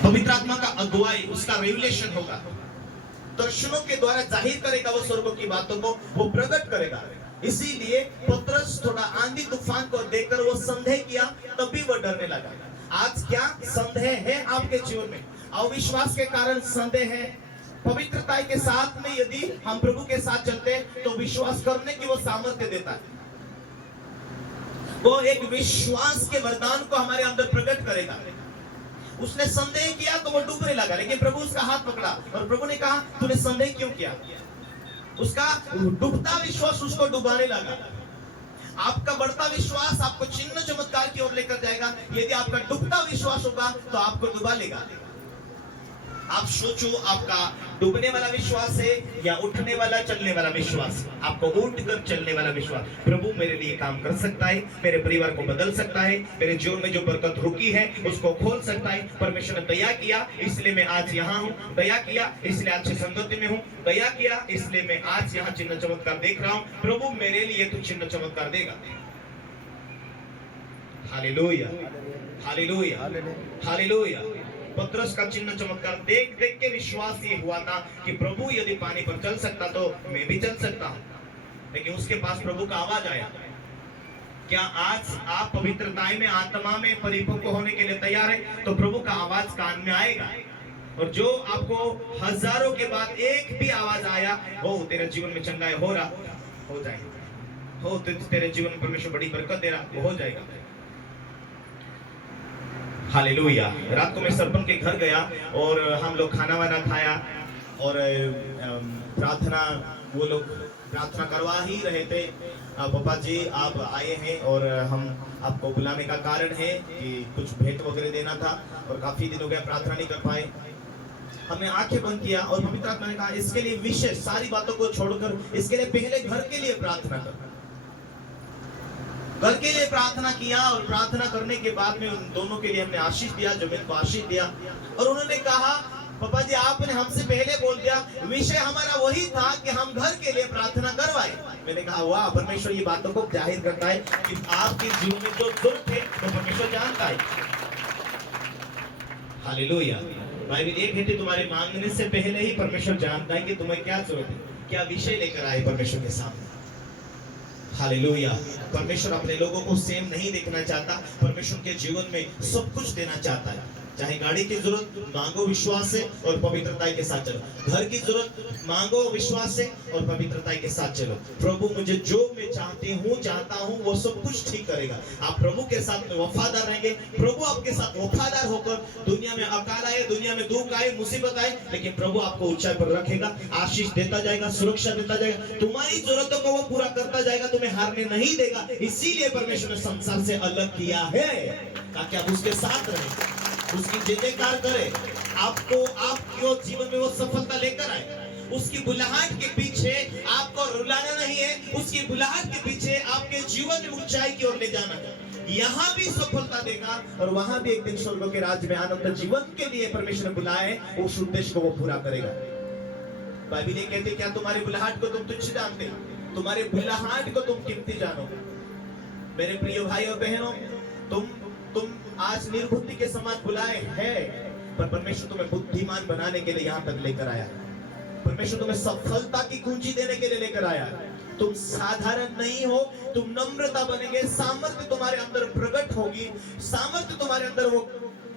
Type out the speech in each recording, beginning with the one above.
पवित्र आत्मा का अगुवाई, उसका रेवलेशन होगा, दर्शनों के द्वारा जाहिर करेगा वो स्वर्गों की बातों को, वो प्रकट करेगा। इसीलिए पतरस थोड़ा आंधी तूफान को देखकर वो संदेह किया, तभी वो डरने लगा। आज क्या संदेह है आपके जीवन में? अविश्वास के कारण संदेह है। पवित्रता के साथ में यदि हम प्रभु के साथ चलते हैं तो विश्वास करने की वो सामर्थ्य देता है। वो एक विश्वास के वरदान को हमारे अंदर प्रकट करेगा। उसने संदेह किया तो वो डूबने लगा, लेकिन प्रभु उसका हाथ पकड़ा और प्रभु ने कहा तूने संदेह क्यों किया? उसका डूबता विश्वास उसको डुबाने लगा। आपका बढ़ता विश्वास आपको चिन्ह चमत्कार की ओर लेकर जाएगा। यदि आपका डूबता विश्वास होगा तो आपको डुबा लेगा। आप सोचो, आपका डूबने वाला विश्वास है या उठने वाला चलने वाला विश्वास? आपको उठ कर चलने वाला विश्वास। प्रभु मेरे लिए काम कर सकता है, मेरे परिवार को बदल सकता है, मेरे जीवन में जो बरकत रुकी है उसको खोल सकता है। परमेश्वर ने दया किया इसलिए मैं आज यहाँ हूँ, दया किया इसलिए अच्छी संगति में हूँ, दया किया इसलिए मैं आज यहाँ चिन्ह चमत्कार देख रहा हूँ। प्रभु मेरे लिए तो चिन्ह चमत्कार देगा। Hallelujah, hallelujah, hallelujah. पतरस का चिन्ह चमत्कार देख देख के विश्वास ये हुआ था कि प्रभु यदि पानी पर चल सकता तो मैं भी चल सकता हूं। लेकिन उसके पास प्रभु का आवाज आया। क्या आज आप पवित्रता में, आत्मा में परिपक्व होने के लिए तैयार है? तो प्रभु का आवाज कान में आएगा। और जो आपको हजारों के बाद एक भी आवाज आया, हो तेरे जीवन में चंगाई हो रहा, हो जाएगा। हो तेरे जीवन में परमेश्वर बड़ी बरकत दे रहा, वो हो जाएगा। हालेलुया। रात को मैं सरपंच के घर गया और हम लोग खाना वाना खाया और प्रार्थना, वो लोग प्रार्थना करवा ही रहे थे। पापा जी आप आए हैं और हम आपको बुलाने का कारण है कि कुछ भेंट वगैरह देना था और काफी दिन हो गया प्रार्थना नहीं कर पाए। हमने आंखें बंद किया और पवित्र आत्मा ने कहा इसके लिए विशेष सारी बातों को छोड़कर इसके लिए पहले घर के लिए प्रार्थना कर। घर के लिए प्रार्थना किया और प्रार्थना करने के बाद में उन दोनों के लिए हमने आशीष दिया, जमीन को आशीष दिया। और उन्होंने कहा पापा जी आपने हमसे पहले बोल दिया, विषय हमारा वही था कि हम घर के लिए प्रार्थना करवाए। मैंने कहा वाह, परमेश्वर ये बातों को जाहिर करता है कि आपके जीवन में जो जरूरत है वो परमेश्वर जानता है। हालेलुया। बाइबल एक घंटे तुम्हारे मांगने से पहले ही परमेश्वर जानता है कि तुम्हें क्या जरूरत है, क्या विषय लेकर आए परमेश्वर के सामने। हालेलुया। परमेश्वर अपने लोगों को सेम नहीं देखना चाहता। परमेश्वर के जीवन में सब कुछ देना चाहता है। चाहे गाड़ी की जरूरत मांगो विश्वास से और पवित्रता के साथ चलो। घर की जरूरत मांगो विश्वास से और पवित्रता के साथ चलो। प्रभु मुझे जो मैं चाहता हूँ वो सब कुछ ठीक करेगा। आप प्रभु के साथ वफादार रहेंगे, प्रभु आपके साथ वफादार होकर दुनिया में अकाल आए, दुनिया में दुख आए, मुसीबत आए, लेकिन प्रभु आपको ऊंचाई पर रखेगा, आशीष देता जाएगा, सुरक्षा देता जाएगा, तुम्हारी जरूरतों को वो पूरा करता जाएगा, तुम्हें हारने नहीं देगा। इसीलिए परमेश्वर ने संसार से अलग किया है ताकि आप उसके साथ रहें, उसकी जय जयकार करे, आपको आपके जीवन में वो सफलता लेकर आए। उसकी बुलाहट के पीछे आपको रुलाना नहीं है, उसकी बुलाहट के पीछे आपके जीवन में ऊंचाई की ओर ले जाना है। यहाँ भी सफलता देगा और वहां भी एक दिन स्वर्ग के राज्य में आनंद जीवन के लिए परमेश्वर ने बुलाए, उस उद्देश्य को वो पूरा करेगा। बाइबल ये कहते क्या तुम्हारी बुलाहट को तुम तुच्छ जानते हो? तुम्हारे बुलाहट को तुम कीमती जानो। मेरे प्रिय भाई और बहनों, तुम आज निर्बुद्धि के समान बुलाए हैं, पर परमेश्वर तुम्हें बुद्धिमान बनाने के लिए यहाँ तक लेकर आया है। परमेश्वर तुम्हें सफलता की कुंजी देने के लिए लेकर आया है। तुम साधारण नहीं हो, तुम नम्रता बनेंगे, सामर्थ्य तुम्हारे अंदर प्रकट होगी, सामर्थ्य तुम्हारे अंदर वो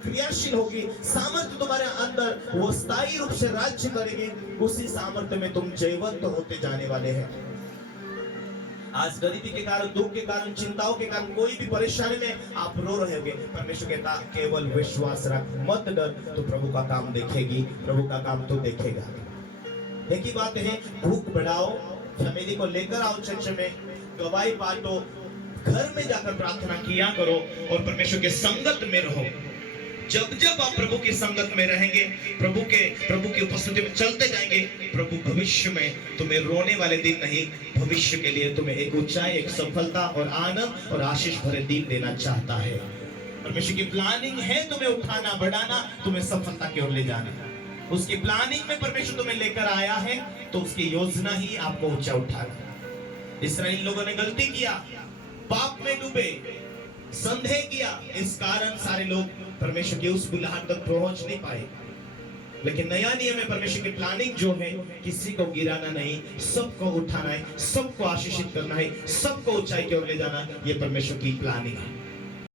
क्रियाशील होगी, सामर्थ्य तुम्हारे अंदर वो स्थायी रूप से राज्य करेगी। उसी सामर्थ्य में तुम जयवंत होते जाने वाले हैं। आज गरीबी के कारण, दुख के कारण, चिंताओं के कारण, कोई भी परेशानी में आप रो रहे होंगे, परमेश्वर कहता केवल विश्वास रख, मत डर, तो प्रभु का काम देखेगी, प्रभु का काम तो देखेगा। एक ही बात है, भूख बढ़ाओ, फैमिली को लेकर आओ चर्च में, गवाही बांटो, घर में जाकर प्रार्थना किया करो और परमेश्वर के संगत में रहो। जब जब आप प्रभु की संगत में रहेंगे, प्रभु की उपस्थिति में चलते जाएंगे, प्रभु भविष्य में तुम्हें रोने वाले दिन नहीं, भविष्य के लिए तुम्हें एक ऊंचाई, एक सफलता और आनंद और आशीष भरे दिन देना चाहता है। परमेश्वर की प्लानिंग है तुम्हें उठाना, बढ़ाना, तुम्हें सफलता की ओर ले जाना। उसकी प्लानिंग में परमेश्वर तुम्हें लेकर आया है, तो उसकी योजना ही आपको ऊंचा उठाना। इस्राएल लोगों ने गलती किया, पाप में डूबे, संदेह किया, इस कारण सारे लोग परमेश्वर की उस बुलाहट तक पहुंच नहीं पाए। लेकिन नया नियम में परमेश्वर की प्लानिंग जो है, किसी को गिराना नहीं, सबको उठाना है, सबको आशीषित करना है, सबको ऊंचाई की ओर ले जाना, ये परमेश्वर की प्लानिंग है।